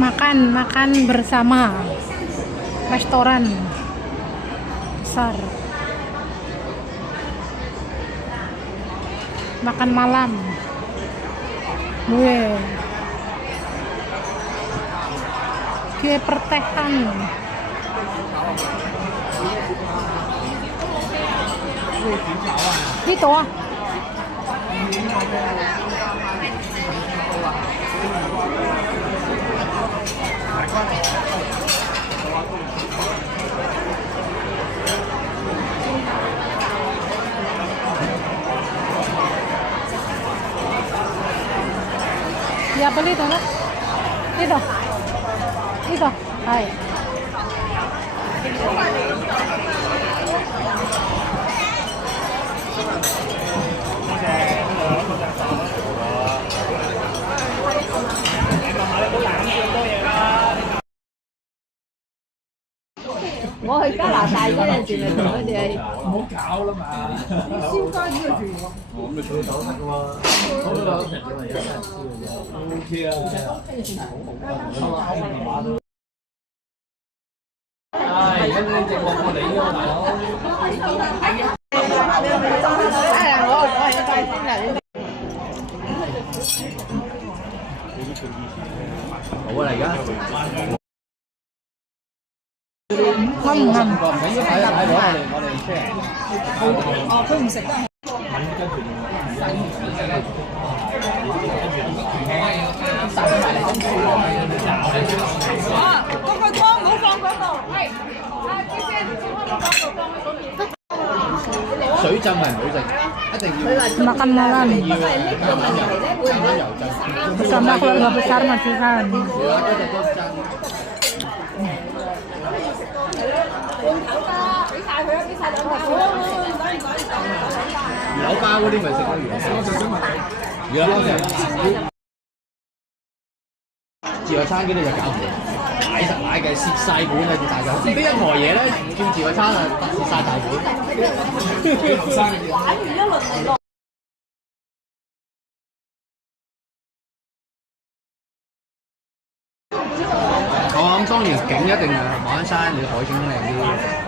makan bersama, restoran besar, makan malam, gue pertehan, itu啊。Ya beli itu lah, itu, hai.我去加拿大嗰陣時，咪同佢哋唔好搞啦嘛！燒雞呢個住喎，咁咪最手食喎，嗰個OK 啊，係跟住直播過嚟㗎嘛，大佬。我係快先嚟。好啊，而家。我唔啱。唔緊要，睇我哋 share。哦，佢唔食得。啊，嗰個湯唔好放嗰度，係。水浸係唔好食，一定要。Makan malam. 因為呢個問題咧，會唔會 bersama keluarga besar majikan. 魚柳包嗰啲咪食咯，魚柳包就自助餐嗰啲就搞唔掂，擺實擺嘅，蝕晒本啊！大家食得一枱嘢咧，叫自助餐啊，蝕晒大本。玩完一輪我諗當然景一定係馬鞍山，你海景靚啲。